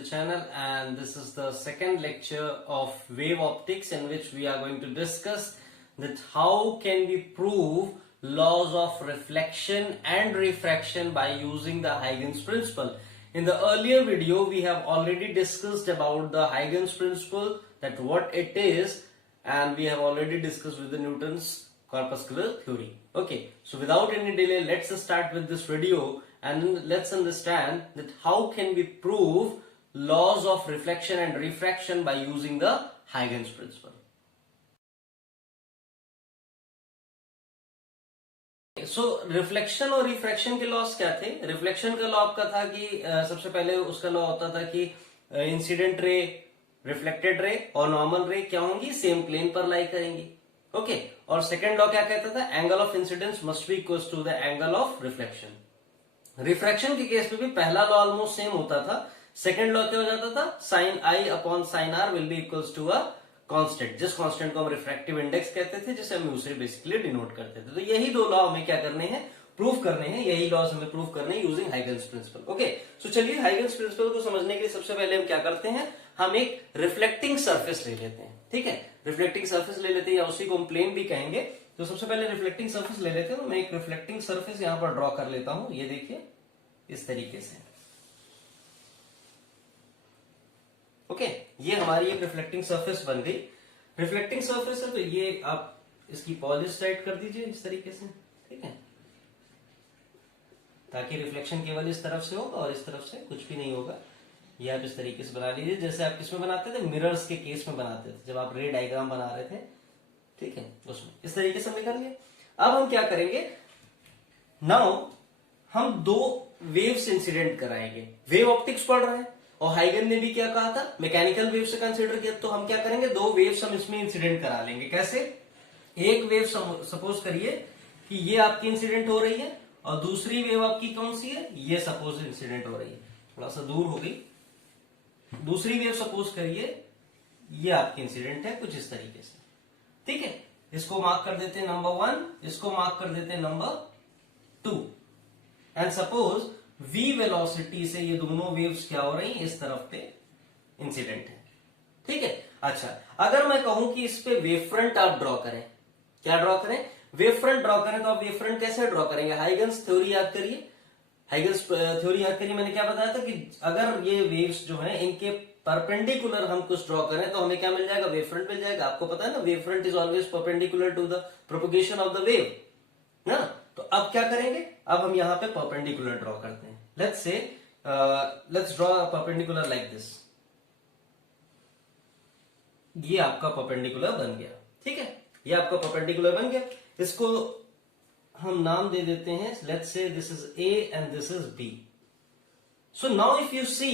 the channel, and this is the second lecture of wave optics, in which we are going to discuss that how can we prove laws of reflection and refraction by using the Huygens principle. In the earlier video we have already discussed about the Huygens principle, that what it is, and we have already discussed with the Newton's corpuscular theory. Okay, so without any delay, let's start with this video and let's understand that how can we prove laws of reflection and refraction by using the Huygens principle. So reflection और refraction के loss क्या थे? Reflection का law आपका था कि सबसे पहले उसका लॉ होता था कि इंसिडेंट रे, रिफ्लेक्टेड रे और नॉर्मल रे क्या होंगी? सेम प्लेन पर लाई करेंगी. ओके, और सेकंड लॉ क्या कहता था? Angle of incidence must be equal to the angle of reflection. Refraction के केस में भी पहला लॉ ऑलमोस्ट सेम होता था. सेकंड लॉ क्या हो जाता था? Sine I upon sine R will be equals to a constant. जिस कांस्टेंट को हम रिफ्रैक्टिव इंडेक्स कहते थे, जिसे हम उसे बेसिकली डिनोट करते थे. तो यही दो लॉ हमें क्या करने हैं? प्रूव करने हैं. यही लॉस हमें प्रूव करने हैं यूजिंग हाइगन्स प्रिंसिपल. ओके, सो चलिए हाइगन्स प्रिंसिपल को समझने के लिए सबसे पहले हम क्या करते हैं? हम एक रिफ्लेक्टिंग सरफेस ले लेते हैं. ठीक है, रिफ्लेक्टिंग सरफेस ले लेते हैं या उसी को हम प्लेन भी कहेंगे. तो सबसे पहले रिफ्लेक्टिंग सरफेस ले लेते हैं. तो मैं एक रिफ्लेक्टिंग सरफेस यहां पर ड्रॉ कर लेता हूं. ये देखिए इस तरीके से. ओके, ये हमारी एक रिफ्लेक्टिंग सरफेस बन गई. रिफ्लेक्टिंग सरफेस है तो ये आप इसकी पॉलिश साइड कर दीजिए इस तरीके से. ठीक है, ताकि रिफ्लेक्शन केवल इस तरफ से होगा और इस तरफ से कुछ भी नहीं होगा. ये आप इस तरीके से बना लीजिए जैसे आप किसमें बनाते थे? मिरर्स के केस में बनाते थे, जब आप रे डायग्राम बना रहे थे. ठीक है, उसमें इस तरीके से हमने कर लिया. अब हम क्या करेंगे? नाउ हम दो वेव्स इंसिडेंट कराएंगे. वेव ऑप्टिक्स पढ़ रहे हैं और हाइगन ने भी क्या कहा था? मैकेनिकल वेव से कंसीडर किया. तो हम क्या करेंगे? दो वेव्स हम इसमें इंसिडेंट करा लेंगे. कैसे? एक वेव सपोज करिए कि ये आपकी इंसिडेंट हो रही है और दूसरी वेव आपकी कौन सी है? ये सपोज इंसिडेंट हो रही है. थोड़ा सा दूर हो गई. दूसरी वेव सपोज करिए ये आपकी इंसिडेंट है कुछ इस तरीके से. ठीक है, इसको मार्क कर देते हैं नंबर 1, इसको मार्क कर देते हैं number 2. And suppose v velocity से ये दोनों वेव्स क्या हो रही हैं? इस तरफ पे इंसिडेंट है. ठीक है, अच्छा, अगर मैं कहूं कि इस पे वेव फ्रंट आप ड्रॉ करें, क्या ड्रॉ करें? वेव फ्रंट ड्रॉ करें. तो आप वेव फ्रंट कैसे ड्रॉ करेंगे? हाइगन्स थ्योरी याद करिए. हाइगन्स थ्योरी याद करिए. मैंने क्या बताया था कि अगर ये वेव्स जो है इनके परपेंडिकुलर हम कुछ ड्रॉ करें तो हमें क्या मिल जाएगा? वेव फ्रंट मिल जाएगा. आपको पता है ना, wave front is always perpendicular to the propagation of the wave ना. तो अब क्या करेंगे? अब हम यहां पे परपेंडिकुलर ड्रॉ करते हैं. लेट्स से let's draw perpendicular like this. ये आपका परपेंडिकुलर बन गया. ठीक है, ये आपका परपेंडिकुलर बन गया. इसको हम नाम दे देते हैं. Let's say this is A and this is B. So now if you see,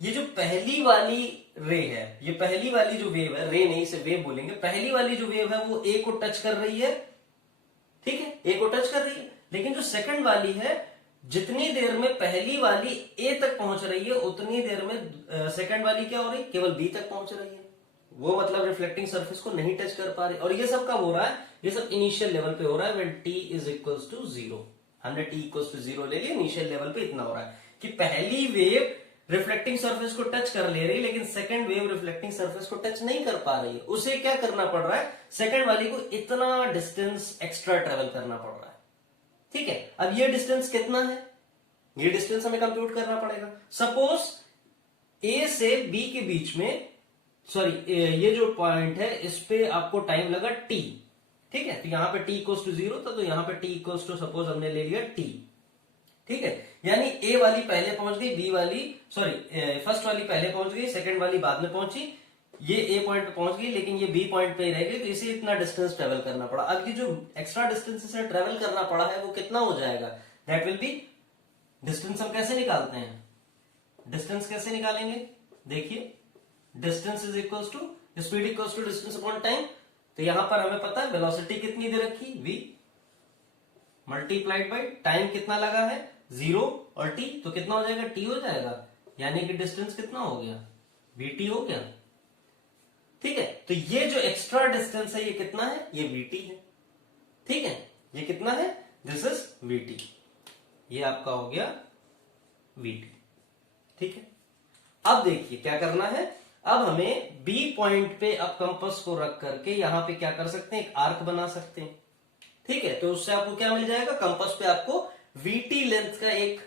ये जो पहली वाली रे है, ये पहली वाली जो वेव है, रे नहीं इसे वेव बोलेंगे, पहली वाली जो वेव है वो ए को टच कर रही है. ठीक है, ए को टच कर रही है. लेकिन जो सेकंड वाली है, जितनी देर में पहली वाली ए तक पहुंच रही है उतनी देर में सेकंड वाली क्या हो रही है? केवल बी तक पहुंच रही है. वो मतलब रिफ्लेक्टिंग सरफेस को नहीं टच कर पा रही. और ये सब कब हो रहा है? ये सब इनिशियल लेवल पे हो रहा है. When t is equals to 0. हमने t इक्वल्स टू 0 ले लिया. इनिशियल लेवल पे इतना हो रहा है कि पहली वेव रिफ्लेक्टिंग सरफेस को टच कर ले रही है, लेकिन सेकंड वेव रिफ्लेक्टिंग सरफेस को टच नहीं कर पा रही है. उसे क्या करना पड़ रहा है? सेकंड वाली को इतना डिस्टेंस एक्स्ट्रा ट्रेवल करना पड़ रहा है. ठीक है, अब ये डिस्टेंस कितना है? ये डिस्टेंस हमें कंप्यूट करना पड़ेगा. सपोज ए से बी के बीच में, सॉरी, ये जो पॉइंट है इस पे आपको टाइम लगा t. ठीक है, तो यहां पे t इक्वल्स टू 0 था, तो यहां पे t इक्वल्स टू सपोज हमने ले लिया t. ठीक है, यानी ए वाली पहले पहुंच गई, बी वाली, सॉरी, फर्स्ट वाली पहले पहुंच गई, सेकंड वाली बाद में पहुंची. ये ए पॉइंट पे पहुंच गई लेकिन ये बी पॉइंट पे ही रह गई. तो इसे इतना डिस्टेंस ट्रेवल करना पड़ा. अब ये जो एक्स्ट्रा डिस्टेंस इसे ट्रेवल करना पड़ा है वो कितना हो जाएगा? दैट विल बी, डिस्टेंस हम कैसे निकालते हैं? डिस्टेंस कैसे निकालेंगे? देखिए, distance is equals to speed equals to distance upon time. तो यहां पर हमें पता है वेलोसिटी कितनी दे रखी? v मल्टीप्लाइड बाय टाइम कितना लगा है? 0 और t. तो कितना हो जाएगा? t हो जाएगा. यानी कि डिस्टेंस कितना हो गया? vt हो गया. ठीक है, तो ये जो एक्स्ट्रा डिस्टेंस है ये कितना है? ये vt है. ठीक है, ये कितना है? This is vt. ये आपका हो गया vt. ठीक है, अब देखिए क्या करना है, अब हमें बी पॉइंट पे अब कंपास को रख करके यहां पे क्या कर सकते हैं, एक आर्क बना सकते हैं। ठीक है, तो उससे आपको क्या मिल जाएगा, कंपास पे आपको वीटी लेंथ का एक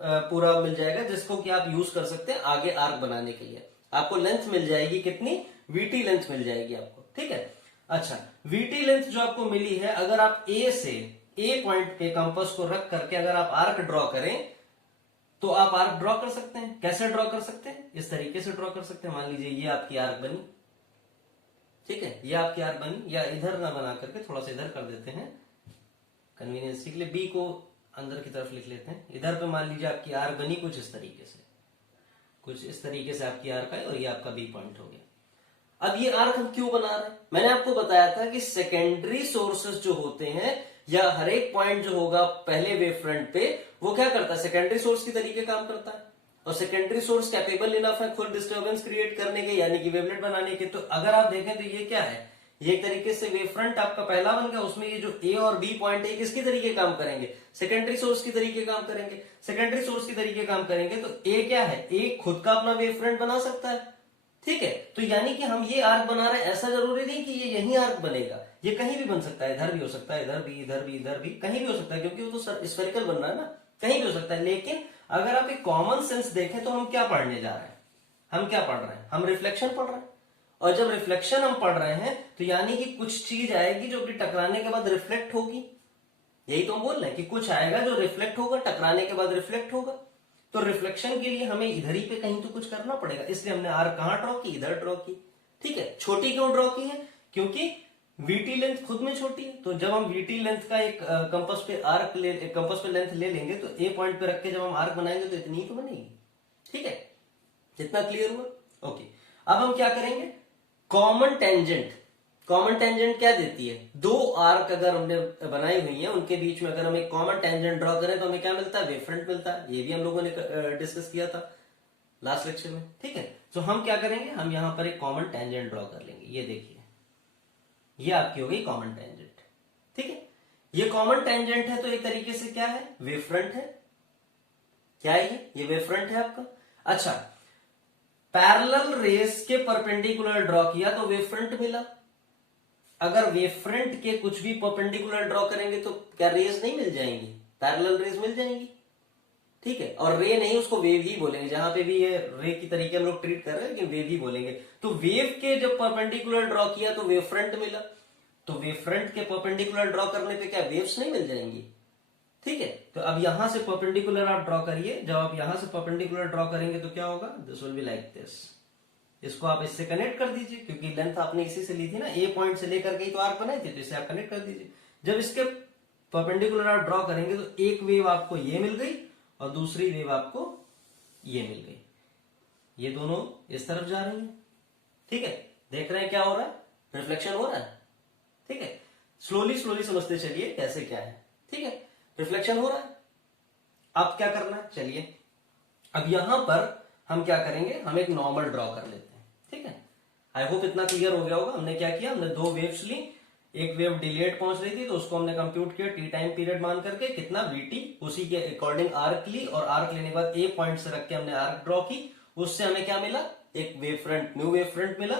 पूरा मिल जाएगा, जिसको कि आप यूज कर सकते हैं आगे आर्क बनाने के लिए। आपको लेंथ मिल जाएगी कितनी, वीटी लेंथ मिल जाएगी आपको। ठीक है, अच्छा वीटी लेंथ जो आपको मिली है, अगर आप ए से ए पॉइंट पे कंपास को रख करके अगर आप आर्क ड्रॉ करें तो आप आर्क ड्रॉ कर सकते हैं। कैसे ड्रॉ कर सकते हैं, इस तरीके से ड्रॉ कर सकते हैं। मान लीजिए ये आपकी आर्क बनी, ठीक है, ये आपकी आर्क बनी, या इधर ना बना करके थोड़ा सा इधर कर देते हैं कन्वीनियंस के लिए, बी को अंदर की तरफ लिख लेते हैं। इधर पे मान लीजिए आपकी आर्क बनी कुछ इस तरीके से, कुछ इस तरीके से आपकी आर्क आई और ये आपका बी पॉइंट हो गया। अब ये आर्क हम क्यों बना रहे हैं, मैंने आपको बताया था कि सेकेंडरी सोर्सेस जो होते हैं या हर एक पॉइंट जो होगा पहले वेव फ्रंट पे, वो क्या करता है, सेकेंडरी सोर्स की तरीके काम करता है। और सेकेंडरी सोर्स कैपेबल इनफ है खुद डिस्टर्बेंस क्रिएट करने के, यानी कि वेवलेट बनाने के। तो अगर आप देखें तो ये क्या है, ये एक तरीके से वेव फ्रंट आपका पहला बन गया। उसमें ये जो ए और बी पॉइंट है किसकी तरीके काम करेंगे, सेकेंडरी सोर्स की तरीके काम करेंगे। सेकेंडरी सोर्स की तरीके काम करेंगे तो ए क्या है, ए खुद का अपना वेव फ्रंट बना सकता है। ठीक है, तो यानी कि हम ये आर्क बना रहे हैं, ऐसा जरूरी नहीं कि ये यही आर्क बनेगा, ये कहीं भी बन सकता है, इधर भी हो सकता है, इधर भी, इधर भी, इधर भी, कहीं भी हो सकता है, क्योंकि वो तो स्फेरिकल बन रहा है ना, कहीं भी हो सकता है। लेकिन अगर आप एक कॉमन सेंस देखें तो हम क्या पढ़ने जा रहे हैं, हम क्या पढ़ रहे हैं, हम रिफ्लेक्शन पढ़ रहे हैं। और जब रिफ्लेक्शन हम पढ़ रहे हैं तो यानी कि कुछ चीज आएगी जो कि टकराने के बाद रिफ्लेक्ट होगी, यही तो हम बोल रहे हैं कि कुछ आएगा जो रिफ्लेक्ट होगा, टकराने के बाद रिफ्लेक्ट होगा। तो रिफ्लेक्शन के लिए हमें इधर ही पे कहीं तो कुछ करना पड़ेगा, इसलिए हमने आर कहां ड्रॉ की, इधर ड्रॉ की। ठीक है, छोटी क्यों ड्रॉ की है, क्योंकि वीटी लेंथ खुद में छोटी है। तो जब हम वीटी लेंथ का एक कंपास पे आर्क कंपास पे लेंथ ले लेंगे तो ए पॉइंट पे रख के जब हम आर्क बनाएंगे तो इतनी ही तो बनेगी। ठीक है, इतना क्लियर हुआ। ओके, अब हम क्या करेंगे, कॉमन टेंजेंट। कॉमन टेंजेंट क्या देती है, दो आर्क अगर हमने बनाई हुई है उनके बीच में अगर हम एक कॉमन टेंजेंट ड्रॉ करें तो हमें क्या मिलता है, वेव फ्रंट मिलता है। ये भी हम लोगों ने डिस्कस किया था लास्ट लेक्चर में। ठीक है, तो हम क्या करेंगे, हम यहां पर एक कॉमन टेंजेंट ड्रॉ कर लेंगे। ये देखिए, ये आपकी हो गई कॉमन टेंजेंट। ठीक है, ये कॉमन टेंजेंट है तो एक तरीके से क्या है, वेव फ्रंट है। क्या है ये वेव फ्रंट है आपका। अच्छा, पैरेलल रेस के परपेंडिकुलर ड्रॉ किया तो वेव फ्रंट मिला। अगर वेव फ्रंट के कुछ भी परपेंडिकुलर ड्रॉ करेंगे तो क्या रेस नहीं मिल जाएंगी, पैरेलल रेस मिल जाएंगी। ठीक है, और रे नहीं, उसको वेव ही बोलेंगे। जहां पे भी ये रे की तरीके हम लोग ट्रीट कर रहे हैं, लेकिन वेव ही बोलेंगे। तो वेव के जब परपेंडिकुलर ड्रॉ किया तो वेव फ्रंट मिला। तो वेव फ्रंट के परपेंडिकुलर ड्रॉ करने पे क्या वेव्स नहीं मिल जाएंगी। ठीक है, तो अब यहां से परपेंडिकुलर आप ड्रॉ करिए। जब आप यहां से परपेंडिकुलर ड्रॉ करेंगे तो क्या होगा, this will be like this. इसको आप इससे कनेक्ट कर दीजिए, क्योंकि लेंथ आपने इसी से ली थी ना, ए पॉइंट से लेकर के तो आर्क बनाई थी, तो इसे आप कनेक्ट कर दीजिए। जब इसके परपेंडिकुलर आप ड्रॉ करेंगे तो एक वेव आपको ये मिल गई और दूसरी वेव आपको ये मिल गई। ये दोनों इस तरफ जा रही है। ठीक है, देख रहे हैं क्या हो रहा है, रिफ्लेक्शन हो रहा है। ठीक है, स्लोली स्लोली समझते चलिए कैसे क्या है। ठीक है, रिफ्लेक्शन हो रहा है। अब क्या करना है, चलिए अब यहां पर हम क्या करेंगे, हम एक नॉर्मल ड्रॉ कर लेते हैं। ठीक है, आई होप इतना क्लियर हो गया होगा। हमने क्या किया, हमने दो वेव्स ली, एक वेव डिलेड पहुंच रही थी तो उसको हमने कंप्यूट किया टी टाइम पीरियड मान करके, कितना वीटी, उसी के अकॉर्डिंग आर्क ली, और आर्क लेने के बाद ए पॉइंट से रख के हमने आर्क ड्रॉ की। उससे हमें क्या मिला, एक wave front, new wave front मिला,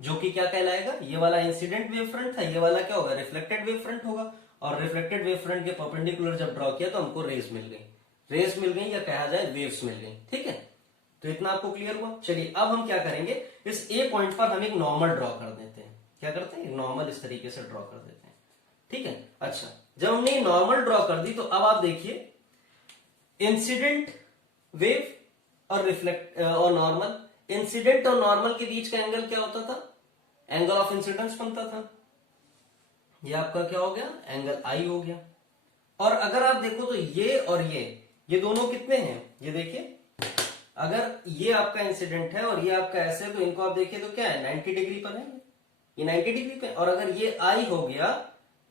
जो कि क्या कहलाएगा, ये वाला इंसिडेंट वेव फ्रंट था, ये वाला क्या होगा, रिफ्लेक्टेड वेव फ्रंट होगा। और रिफ्लेक्टेड वेव फ्रंट के परपेंडिकुलर जब ड्रॉ किया तो हमको रेस मिल गई, रेस मिल गई या कहा जाए वेव्स मिल गई। ठीक है, तो इतना आपको क्लियर हुआ। चलिए अब हम क्या करेंगे, इस ए पॉइंट पर हम एक नॉर्मल ड्रॉ कर देते हैं। क्या करते हैं, नॉर्मल इस तरीके से ड्रॉ कर देते हैं। ठीक है, अच्छा जब हमने नॉर्मल ड्रॉ कर दी तो अब आप देखिए, इंसिडेंट वेव और रिफ्लेक्ट और नॉर्मल, इंसिडेंट और नॉर्मल के बीच का एंगल क्या होता था, एंगल ऑफ इंसिडेंस बनता था। ये आपका क्या हो गया, एंगल आई हो गया। और अगर आप देखो तो ये और ये दोनों कितने हैं, ये देखिए, अगर ये आपका इंसिडेंट है और ये आपका ऐसे है तो इनको आप देखिए तो क्या है, 90 डिग्री पर है, ये 90 डिग्री पे। और अगर ये आई हो गया,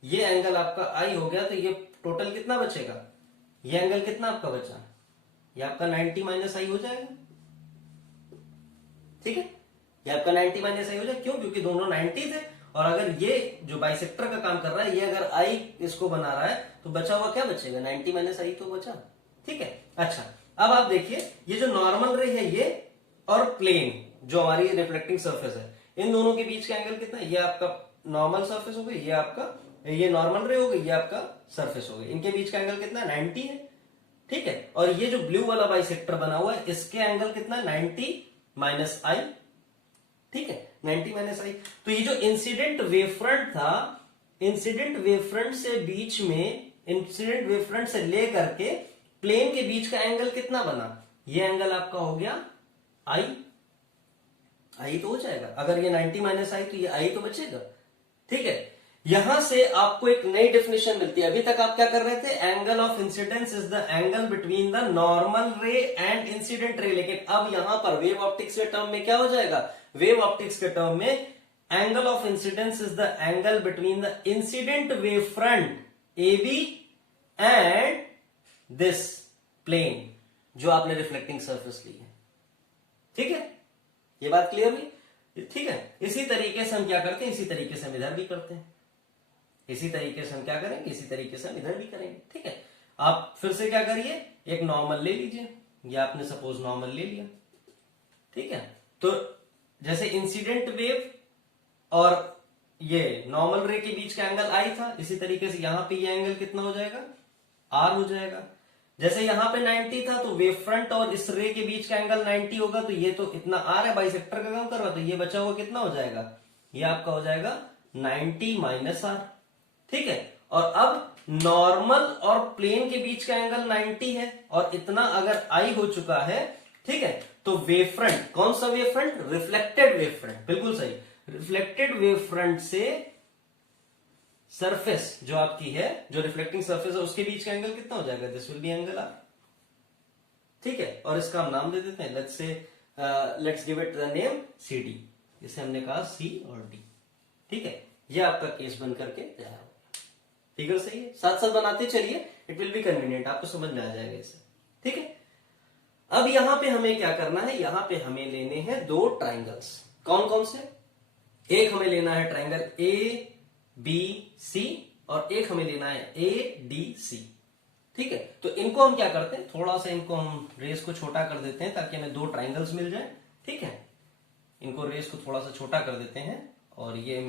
ये एंगल आपका आई हो गया, तो ये टोटल कितना बचेगा, ये एंगल कितना आपका बचा, ये आपका 90 माइनस आई हो जाएगा। ठीक है, ये आपका 90 माइनस आई हो जाएगा। क्यों, क्योंकि दोनों 90 थे। और अगर ये जो बाइसेक्टर का काम कर रहा है, ये अगर आई इसको बना रहा है तो बचा हुआ क्या बचेगा, 90 माइनस आई तो बचा। ठीक है, अच्छा अब आप देखिए, ये जो नॉर्मल रे है और प्लेन जो हमारी रिफ्लेक्टिंग सरफेस है, इन दोनों के बीच का एंगल कितना है? ये आपका नॉर्मल सरफेस हो गई, ये आपका ये नॉर्मल रे हो गई, ये आपका सरफेस हो गई। इनके बीच का एंगल कितना है? 90 है। ठीक है, और ये जो ब्लू वाला बाइसेक्टर बना हुआ है इसके एंगल कितना है? 90 माइनस आई। ठीक है, 90 माइनस आई। तो ये जो इंसिडेंट वेवफ्रंट था, इंसिडेंट वेवफ्रंट से बीच में, इंसिडेंट वेवफ्रंट से लेकर के प्लेन के बीच का एंगल कितना बना? ये एंगल आपका हो गया आई। आई तो हो जाएगा, अगर ये 90 माइनस आई तो ये आई तो बचेगा। ठीक है, यहां से आपको एक नई डेफिनेशन मिलती है। अभी तक आप क्या कर रहे थे? Angle of incidence is the angle between the normal रे एंड इंसिडेंट रे, लेकिन अब यहां पर वेव ऑप्टिक्स के टर्म में क्या हो जाएगा? वेव ऑप्टिक्स के टर्म में angle of incidence is the angle between the incident wave front A B and this plane जो आपने रिफ्लेक्टिंग सरफेस ली है। ठीक है, ये बात क्लियर हुई? ठीक है, इसी तरीके से हम क्या करते हैं? इसी तरीके से हम इधर भी करते हैं। इसी तरीके से हम क्या करेंगे? इसी तरीके से हम इधर भी करेंगे। ठीक है, आप फिर से क्या करिए? एक नॉर्मल ले लीजिए, या आपने सपोज नॉर्मल ले लिया। ठीक है, तो जैसे इंसिडेंट वेव और ये नॉर्मल रे के बीच का एंगल आई था, इसी तरीके से यहां पे ये एंगल कितना हो जाएगा? आर हो जाएगा। जैसे यहां पे 90 था तो वेव फ्रंट और इस रे के बीच का एंगल 90 होगा, तो ये तो इतना आर है, बाइसेक्टर का काम कर रहा, तो ये बचा हुआ कितना हो जाएगा? ये आपका हो जाएगा 90 माइनस आर। ठीक है, और अब नॉर्मल और प्लेन के बीच का एंगल 90 है, और इतना अगर आई हो चुका है, ठीक है, तो वेव फ्रंट, कौन सा wave front? Reflected wave front, बिल्कुल सही। रिफ्लेक्टेड वेव फ्रंट से सरफेस जो आपकी है, जो रिफ्लेक्टिंग सरफेस है, उसके बीच का एंगल कितना हो जाएगा? This will be angle R. ठीक है, और इसका हम नाम दे देते हैं, let's give it the name C D. इसे हमने कहा सी और डी। ठीक है, ये आपका केस बन करके तैयार हो गया। फिगर सही है, साथ साथ बनाते चलिए, इट विल बी कन्वीनियंट, आपको समझ में आ जाएगा इससे। ठीक है, अब यहां पे हमें क्या करना है? यहां पे हमें लेने हैं दो ट्राइंगल्स। कौन कौन से? एक हमें लेना है ट्राइंगल ए बी सी, और एक हमें लेना है ए डी सी। ठीक है, तो इनको हम क्या करते हैं? थोड़ा सा इनको हम रेस को छोटा कर देते हैं ताकि हमें दो ट्राइंगल्स मिल जाए। ठीक है, इनको रेस को थोड़ा सा छोटा कर देते हैं, और ये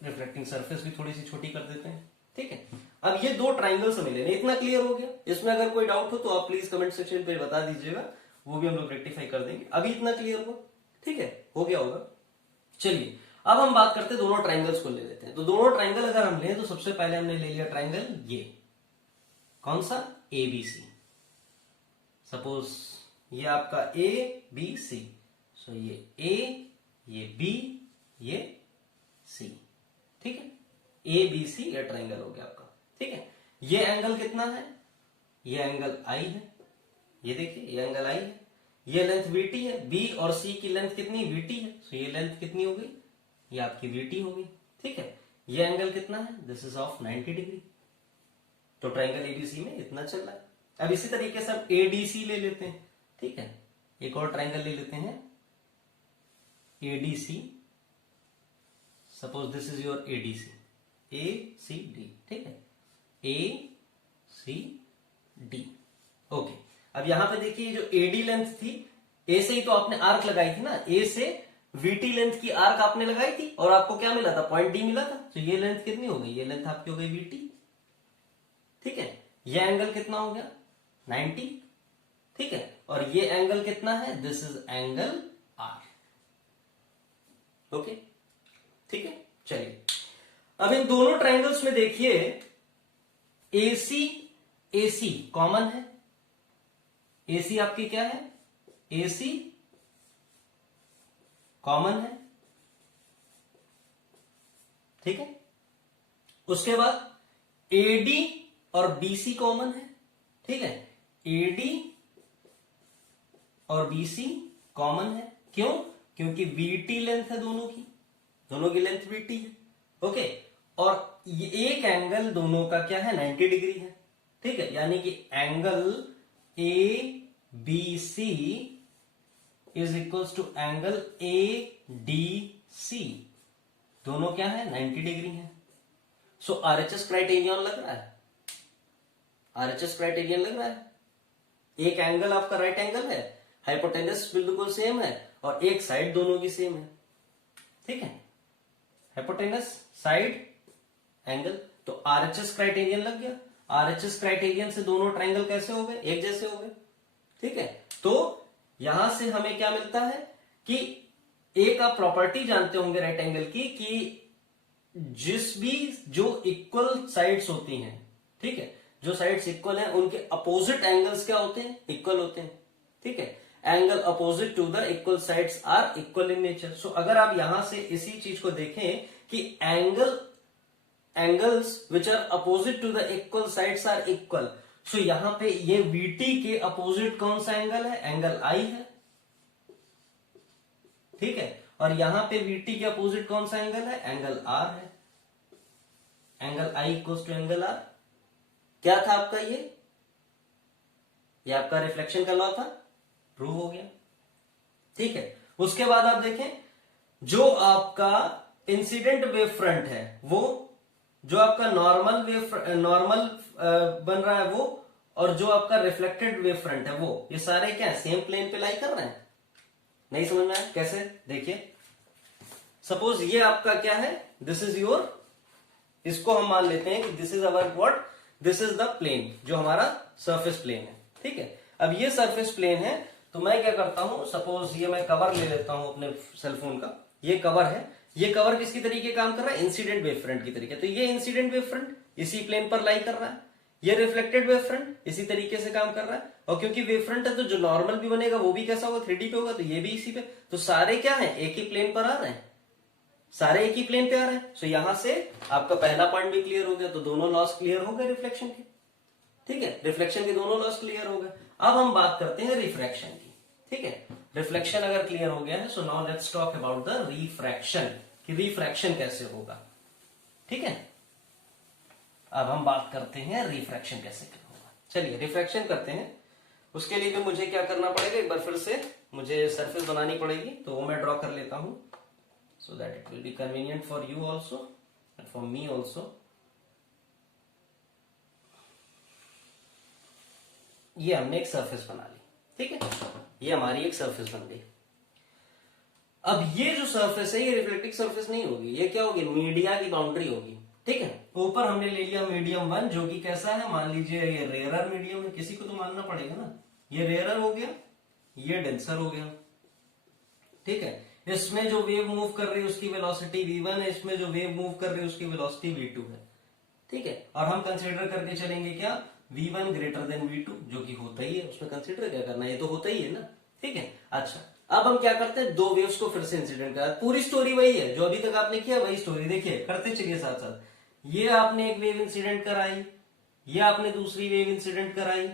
रिफ्लेक्टिंग सरफेस भी थोड़ी सी छोटी कर देते हैं। ठीक है, अब ये दो ट्राइंगल्स हमें लेने। इतना क्लियर हो गया? इसमें अगर कोई डाउट हो तो आप प्लीज कमेंट सेक्शन पे बता दीजिएगा, वो भी हम लोग रेक्टिफाई कर देंगे। अभी इतना क्लियर हो? ठीक है, हो गया होगा। चलिए, अब हम बात करते हैं, दोनों ट्राइंगल्स को ले लेते हैं। तो दोनों ट्राइंगल अगर हम लें तो सबसे पहले हमने ले लिया ट्राइंगल ये, कौन सा? ए बी सी। सपोज ये आपका ए बी सी, सो ये ए, ये बी, ये सी। ठीक है, ए बी सी ये ट्राइंगल हो गया आपका। ठीक है, ये एंगल कितना है? ये एंगल आई है, ये देखिए ये एंगल आई है। ये लेंथ वीटी है, बी और सी की लेंथ कितनी? वीटी है, सो ये लेंथ कितनी हो गई? ये आपकी वीटी हो गई। ठीक है, ये एंगल कितना है? This is of 90 degree. तो ट्राइंगल एबीसी में इतना चल रहा है। अब इसी तरीके से हम एडीसी ले लेते हैं। ठीक है, एक और ट्राइंगल ले लेते हैं ADC. Suppose this is your ADC, A C D. ठीक है, ए सी डी। ओके, अब यहां पे देखिए जो एडी लेंथ थी, ए से ही तो आपने आर्क लगाई थी ना, ए से वीटी लेंथ की आर्क आपने लगाई थी, और आपको क्या मिला था? पॉइंट डी मिला था। तो ये लेंथ कितनी हो गई? ये लेंथ आपकी हो गई वीटी। ठीक है, ये एंगल कितना हो गया? 90। ठीक है, और ये एंगल कितना है? This is angle R. Okay, ठीक है, चलिए अब इन दोनों ट्राइंगल्स में देखिए एसी एसी कॉमन है। एसी आपकी क्या है? एसी कॉमन है। ठीक है, उसके बाद एडी और बीसी कॉमन है। ठीक है, एडी और बीसी कॉमन है। क्यों? क्योंकि वीटी लेंथ है दोनों की लेंथ वीटी है। ओके, और ये एक एंगल दोनों का क्या है? 90 डिग्री है। ठीक है, यानी कि angle A B C is equals to angle A D C, दोनों क्या है? 90 डिग्री है। सो आरएचएस क्राइटेरियन लग रहा है, आरएचएस क्राइटेरियन लग रहा है। एक एंगल आपका राइट एंगल है, हाइपोटेनस बिल्कुल सेम है और एक साइड दोनों की सेम है, ठीक है। हाइपोटेनस, साइड, एंगल, तो आरएचएस क्राइटेरियन लग गया। आरएचएस क्राइटेरियन से दोनों ट्रायंगल कैसे हो गए, एक जैसे हो गए, ठीक है। तो यहां से हमें क्या मिलता है कि एक आप प्रॉपर्टी जानते होंगे राइट एंगल की, कि जो इक्वल साइड्स होती हैं, ठीक है, जो साइड्स इक्वल हैं उनके अपोजिट एंगल्स क्या होते हैं, इक्वल होते हैं, ठीक है। Angle opposite to the equal sides are equal in nature. So अगर आप यहां से इसी चीज को देखें कि angles which are opposite to the equal sides are equal, so यहां पे ये VT के अपोजिट कौन सा एंगल है, एंगल I है, ठीक है। और यहां पे VT के अपोजिट कौन सा एंगल है, एंगल R है। Angle I equals to angle R। क्या था आपका ये आपका रिफ्लेक्शन का लॉ था, प्रूव हो गया, ठीक है। उसके बाद आप देखें जो आपका इंसिडेंट वेव फ्रंट है, वो जो आपका नॉर्मल बन रहा है वो, और जो आपका रिफ्लेक्टेड वेव फ्रंट है वो, ये सारे क्या है, सेम प्लेन पे लाई कर रहे हैं। नहीं समझ में आया कैसे, देखिए सपोज ये आपका क्या है, दिस इज योर, इसको हम मान लेते हैं कि this is our what, this is the plane, जो हमारा सरफेस प्लेन है, ठीक है। अब ये सरफेस प्लेन है, तो मैं क्या करता हूं, सपोज ये मैं कवर ले लेता हूं अपने सेलफोन का, ये कवर है, ये कवर किसकी तरीके काम कर रहा है, इंसिडेंट वेव फ्रंट की तरीके। तो ये इंसिडेंट वेव फ्रंट इसी प्लेन पर लाई कर रहा है, ये रिफ्लेक्टेड वेव फ्रंट इसी तरीके से काम कर रहा है, और क्योंकि वेव फ्रंट है तो जो नॉर्मल भी बनेगा वो भी कैसा होगा, 3D पे होगा, तो ये भी इसी पे, तो सारे क्या है, एक ही प्लेन पर आ रहे हैं, सारे एक ही प्लेन पे आ रहे हैं। सो यहां से आपका पहला पॉइंट भी क्लियर हो गया, तो दोनों लॉस क्लियर हो गए रिफ्लेक्शन के, ठीक है, रिफ्लेक्शन के दोनों लॉस क्लियर हो गए। अब हम बात करते हैं रिफ्रैक्शन की, ठीक है। रिफ्लेक्शन अगर क्लियर हो गया है, so now let's talk about the refraction, कि रिफ्रैक्शन कैसे होगा, ठीक है। अब हम बात करते हैं रिफ्रैक्शन कैसे होगा। चलिए रिफ्रैक्शन करते हैं। उसके लिए भी मुझे क्या करना पड़ेगा, एक बार फिर से मुझे सरफेस बनानी पड़ेगी, तो वो मैं ड्रॉ कर लेता हूं, so that it will be convenient for you also and for me also. ये हमने एक सरफेस बना ली, ठीक है, ये हमारी एक सरफेस बन गई। अब ये जो सरफेस है ये रिफ्लेक्टिव सरफेस नहीं होगी, ये क्या होगी, मीडिया की बाउंड्री होगी, ठीक है। ऊपर हमने ले लिया मीडियम 1, जो कि कैसा है, मान लीजिए ये रेयरर मीडियम है, किसी को तो मानना पड़ेगा ना, ये रेयरर हो गया, ये डेंसर हो गया, ठीक है। इसमें जो वेव मूव कर रही है उसकी वेलोसिटी v1 है, इसमें जो वेव मूव कर रही है उसकी वेलोसिटी v2 है, ठीक है। और हम कंसीडर करके चलेंगे क्या, v1 ग्रेटर देन v2, जो कि होता ही है, उसमें कंसीडर क्या करना है, ये तो होता ही है ना, ठीक है। अच्छा अब हम क्या करते हैं, दो वेव्स को फिर से इंसिडेंट करा, पूरी स्टोरी वही है जो अभी तक आपने किया, वही स्टोरी देखिए, करते चलिए साथ साथ। ये आपने एक वेव इंसिडेंट कराई, ये आपने दूसरी वेव इंसिडेंट कराई,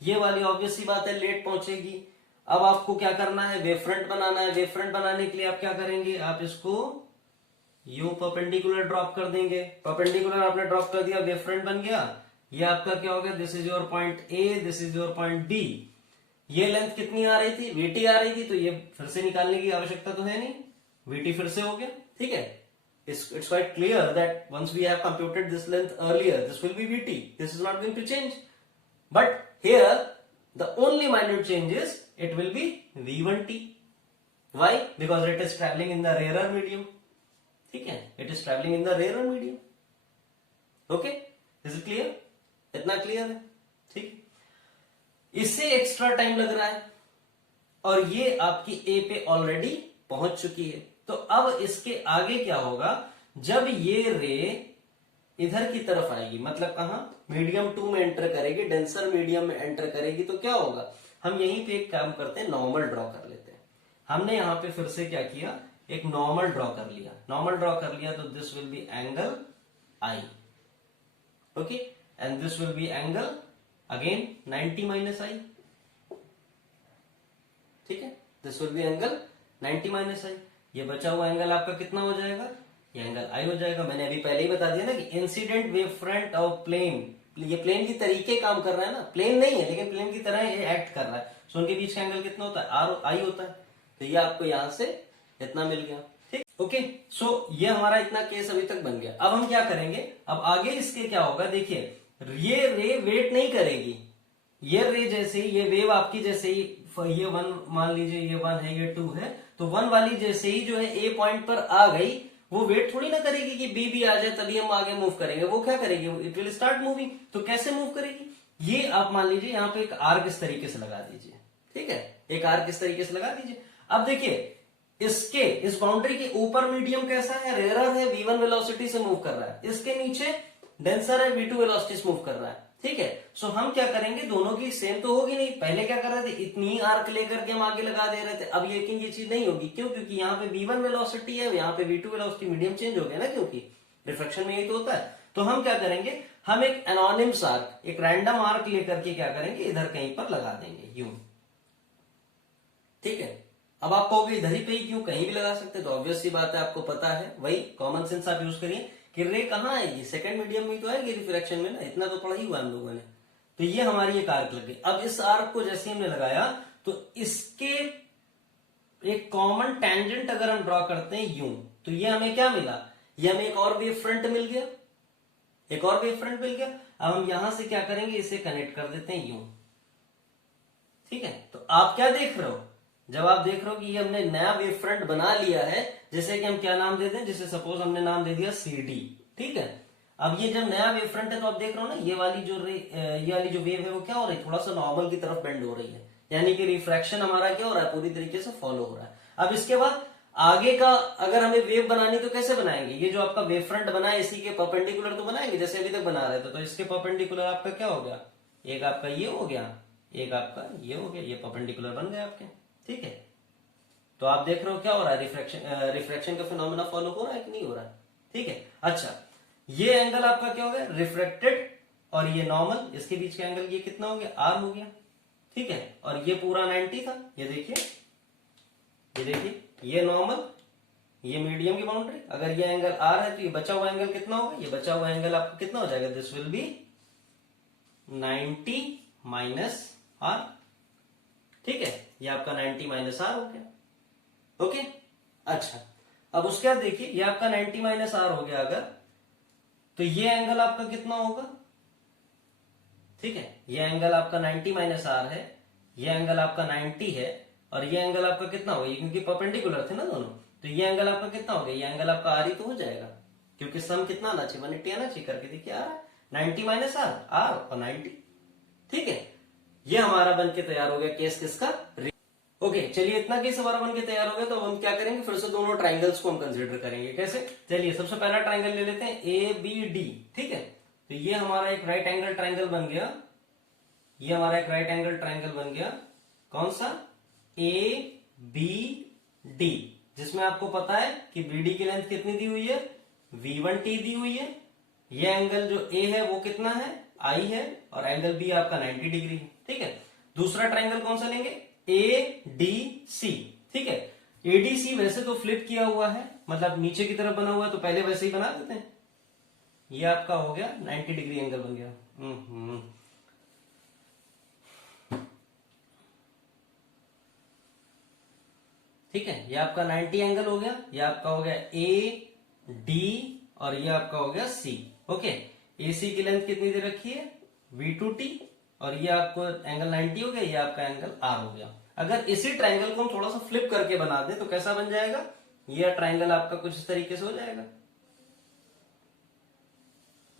ये वाली ऑब्वियस सी बात है लेट पहुंचेगी। अब आपको क्या करना है, वेव फ्रंट बनाना है। वेव फ्रंट बनाने के लिए आप क्या करेंगे, आप इसको यूं परपेंडिकुलर ड्रॉप कर देंगे, परपेंडिकुलर आपने ड्रॉप कर दिया, वेव फ्रंट बन गया। ये आपका क्या हो गया, this is your point A, this is your point B. ये लेंथ कितनी आ रही थी, वीटी आ रही थी, तो ये फिर से निकालने की आवश्यकता तो है नहीं, वीटी फिर से हो गया, ठीक है। It's quite clear that once we have computed this length earlier, this will be VT. This is not going to change. But here, the only minute change is it will be V1T. Why? Because it is traveling in the rarer medium. ठीक है? It is traveling in the rarer medium. Okay? Is it clear? इतना clear है? ठीक? इससे extra time लग रहा है और ये आपकी A पे ऑलरेडी पहुंच चुकी है। तो अब इसके आगे क्या होगा, जब ये रे इधर की तरफ आएगी, मतलब कहां, मीडियम 2 में एंटर करेगी, डेंसर मीडियम में एंटर करेगी, तो क्या होगा, हम यहीं पे एक काम करते हैं, नॉर्मल ड्रॉ कर लेते हैं। हमने यहां पे फिर से क्या किया, एक नॉर्मल ड्रॉ कर लिया। नॉर्मल ड्रॉ कर लिया तो this will be angle I, okay, and this will be angle again 90 minus I, ठीक है, this will be angle 90 minus I। ये बचा हुआ एंगल आपका कितना हो जाएगा, ये एंगल I हो जाएगा। मैंने अभी पहले ही बता दिया ना कि incident wave front of plane, ये प्लेन की तरीके काम कर रहा है ना, प्लेन नहीं है लेकिन प्लेन की तरह ये एक्ट कर रहा है। सो उनके बीच का एंगल कितना होता है, I होता है। तो ये आपको यहां से इतना मिल गया, ठीक, ओके। सो ये हमारा इतना केस अभी तक बन गया। अब हम क्या करेंगे, अब आगे इसके क्या होगा, देखिए ये रे वेट नहीं करेगी, ये रे जैसे ही, ये वेव आपकी जैसे ही ये 1 मान लीजिए, ये 1 है, ये 2 है, तो 1 वाली जैसे ही जो है ए पॉइंट पर आ गई, वो वेट थोड़ी ना करेगी कि बी भी आ जाए तभी हम आगे मूव करेंगे। वो क्या करेगी, इट विल स्टार्ट मूविंग। तो कैसे मूव करेगी, ये आप मान लीजिए यहाँ पे एक आर्क इस तरीके से लगा दीजिए, ठीक है, एक आर्क इस तरीके से लगा दीजिए। अब देखिए इसके इस बाउंड्री के ऊपर मीडियम कैसा है, रेयरर है, v1 वेलोसिटी से मूव कर रहा है, इसके नीचे डेंसर है, v2 वेलोसिटी से मूव कर रहा है, ठीक है। सो हम क्या करेंगे, दोनों की सेम तो होगी नहीं। पहले क्या कर रहे थे, इतनी आर्क लेकर के हम आगे लगा दे रहे थे, अब लेकिन ये चीज नहीं होगी। क्यों, क्योंकि यहाँ पे v1 वेलोसिटी है, यहाँ पे v2 वेलोसिटी, मीडियम चेंज हो गया ना, क्योंकि रिफ्लेक्शन में यही तो होता है। तो हम क्या करेंगे, हम एक एनोनिमस आर्क, एक रैंडम आर्क लेकर के क्या करेंगे, इधर कहीं पर लगा देंगे यूं, ठीक है। अब आप कहोगे इधर ही पे ही क्यों, कहीं भी लगा सकते, तो ऑब्वियस सी बात है, आपको पता है, वही कॉमन सेंस आप यूज करिए कि रे कहाँ आएगी, सेकंड मीडियम में तो आएगी रिफ्लेक्शन में ना, इतना तो पढ़ा ही हुआ हम लोगों ने। तो ये हमारी एक आर्क लग गई। अब इस आर्क को जैसे हमने लगाया तो इसके एक कॉमन टेंजेंट अगर हम ड्रॉ करते हैं यूं, तो ये हमें क्या मिला, ये हमें एक और वेव फ्रंट मिल गया, एक और वेव फ्रंट मिल गया। अब हम यहां से क्या करेंगे, इसे कनेक्ट कर देते हैं यूं, ठीक है। तो आप क्या देख रहे हो, जब आप देख रहे हो कि ये हमने नया वेव फ्रंट बना लिया है, जैसे कि हम क्या नाम दे दें, जैसे सपोज हमने नाम दे दिया CD, ठीक है। अब ये जब नया वेव फ्रंट है तो आप देख रहे हो ना, ये वाली जो वेव है वो क्या हो रही है, थोड़ा सा नॉर्मल की तरफ बेंड हो रही है, यानी कि रिफ्रैक्शन हमारा क्या हो रहा है, पूरी तरीके से फॉलो हो रहा है। अब इसके बाद आगे का अगर हमें वेव बनानी तो कैसे बनाएंगे, ये जो आपका वेव फ्रंट बना है इसी के परपेंडिकुलर तो बनाएंगे, जैसे अभी तक बना रहे थे। तो इसके परपेंडिकुलर आपका क्या हो गया, एक आपका ये हो गया, एक आपका ये हो गया, ये परपेंडिकुलर बन गए आपके, ठीक है। तो आप देख रहे हो क्या हो रहा है, रिफ्रैक्शन का फिनोमेना फॉलो हो रहा है कि नहीं हो रहा है, ठीक है। अच्छा, ये एंगल आपका क्या हो गया, रिफ्रेक्टेड, और ये नॉर्मल, इसके बीच का एंगल ये कितना हो गया, R हो गया, ठीक है। और ये पूरा 90 था, ये देखिए, ये देखिए, ये नॉर्मल, ये मीडियम की बाउंड्री, अगर ये एंगल R है तो ये बचा हुआ एंगल कितना होगा, ये बचा हुआ एंगल आपका कितना हो जाएगा, this will B 90 minus R, ठीक है। ये आपका 90 माइनस R हो गया, ओके। अच्छा, अब उसके बाद देखिए, ये आपका 90 माइनस R हो गया अगर, तो ये एंगल आपका कितना होगा, ठीक है। ये एंगल आपका 90 माइनस R है, ये एंगल आपका 90 है, और ये एंगल आपका कितना होगा, ये क्योंकि परपेंडिकुलर थे ना दोनों, तो ये एंगल आपका कितना हो गया, ये एंगल आपका R ही तो हो जाएगा, क्योंकि सम कितना आना चाहिए, 180 आना चाहिए। करके देखिए, आ रहा है 90 माइनस R और 90, ठीक है। ये हमारा बन के तैयार हो गया केस किसका, ओके। चलिए, इतना केस हमारा बन के तैयार हो गया। तो हम क्या करेंगे, फिर से दोनों ट्राइंगल्स को हम कंसीडर करेंगे, कैसे, चलिए सबसे पहला ट्राइंगल ले लेते हैं ABD, ठीक है। तो ये हमारा एक राइट एंगल ट्राइंगल बन गया, ये हमारा एक राइट एंगल ट्राइंगल बन गया, कौन सा, ABD, जिसमें आपको पता है कि BD की लेंथ कितनी दी हुई है, V1T दी हुई है। ये एंगल जो A है वो कितना है, I है, और एंगल B आपका 90 डिग्री है, ठीक है। दूसरा ट्राइंगल कौन सा लेंगे, ADC, ठीक है। ADC वैसे तो फ्लिप किया हुआ है, मतलब नीचे की तरफ बना हुआ है, तो पहले वैसे ही बना देते हैं। ये आपका हो गया 90 डिग्री एंगल बन गया, ठीक है। ये आपका 90 एंगल हो गया, ये आपका हो गया AD, और ये आपका हो गया C, ओके। AC की लेंथ कितनी दे रखी है, V2T, और ये आपको एंगल 90 हो गया, ये आपका एंगल R हो गया। अगर इसी ट्राइंगल को हम थोड़ा सा फ्लिप करके बना दें तो कैसा बन जाएगा, ये ट्राइंगल आपका कुछ इस तरीके से हो जाएगा।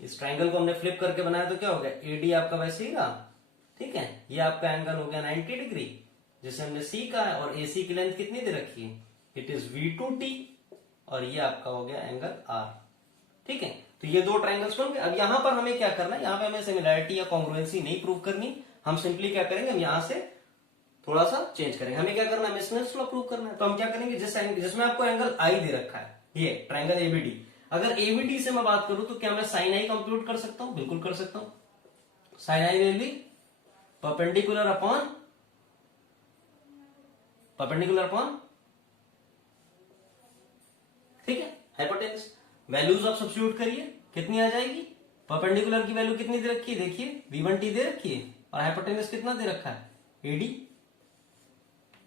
इस ट्राइंगल को हमने फ्लिप करके बनाया तो क्या हो गया, AD आपका वैसे ही रहा, ठीक है। ये आपका एंगल हो गया 90 डिग्री, जिसे हमने C का है, और AC की लेंथ कितनी दे रखी है, इट इज V2T, और ये आपका हो गया एंगल R, ठीक है। तो ये दो ट्राइंगल्स बन गए। अब यहां पर हमें क्या करना है, यहां पे हमें सिमिलैरिटी या कॉन्ग्रुएंसी नहीं प्रूव करनी, हम सिंपली क्या करेंगे, हम यहां से थोड़ा सा चेंज करेंगे। हमें क्या करना है, मिसमैच लॉ प्रूव करना है। तो हम क्या करेंगे, जिसमें आपको एंगल I दे रखा है, ये ट्राइंगल ABD, अगर ABD से मैं बात करूं तो क्या मैं साइन I कंप्यूट कर सकता हूं, बिल्कुल कर सकता हूं। Sine I will be perpendicular upon ठीक है, हाइपोटेनस। वैल्यूज आप सब्स्टिट्यूट करिए, कितनी आ जाएगी, परपेंडिकुलर की वैल्यू कितनी दे रखी है, देखिए V1T दे रखी है, और हाइपोटेनस कितना दे रखा है, AD,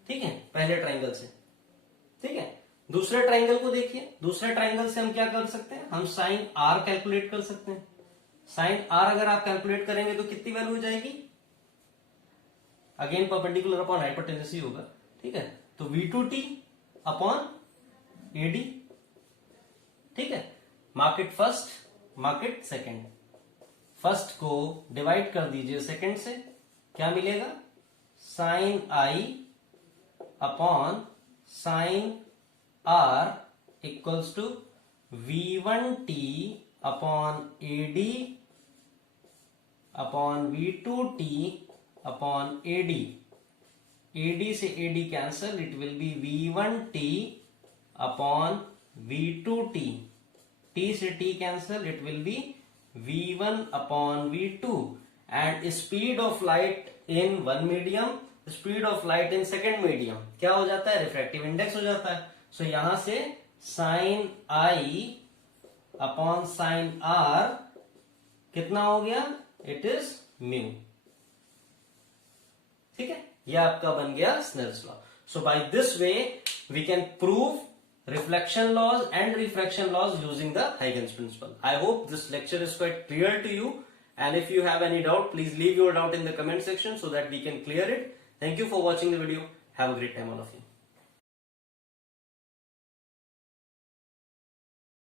ठीक है, पहले ट्राइंगल से, ठीक है। दूसरे ट्राइंगल को देखिए, दूसरे ट्राइंगल से हम क्या कर सकते हैं, हम साइन R कैलकुलेट कर सकते हैं। साइन R अगर आप कैलकुलेट करेंगे तो कितनी वैल्यू हो जाएगी, अगेन परपेंडिकुलर अपॉन हाइपोटेन्यूज ही होगा, ठीक है। तो V2T अपॉन AD, ठीक है। Mark it first, mark it second. First को डिवाइड कर दीजिए सेकेंड से, क्या मिलेगा? Sine I upon sine R equals to V1T upon AD upon V2T upon AD। AD से AD cancel, it will be V1T upon V2T। T से T cancel, it will be V1 upon V2। And speed of light in one medium, speed of light in second medium क्या हो जाता है? Refractive index हो जाता है। So यहां से sine I upon sine R कितना हो गया? इट इज म्यू, ठीक है। यह आपका बन गया Snell's law. So by this way we can prove reflection laws and refraction laws using the Huygens principle. I hope this lecture is quite clear to you, and if you have any doubt, please leave your doubt in the comment section so that we can clear it. Thank you for watching the video. Have a great time, all of you.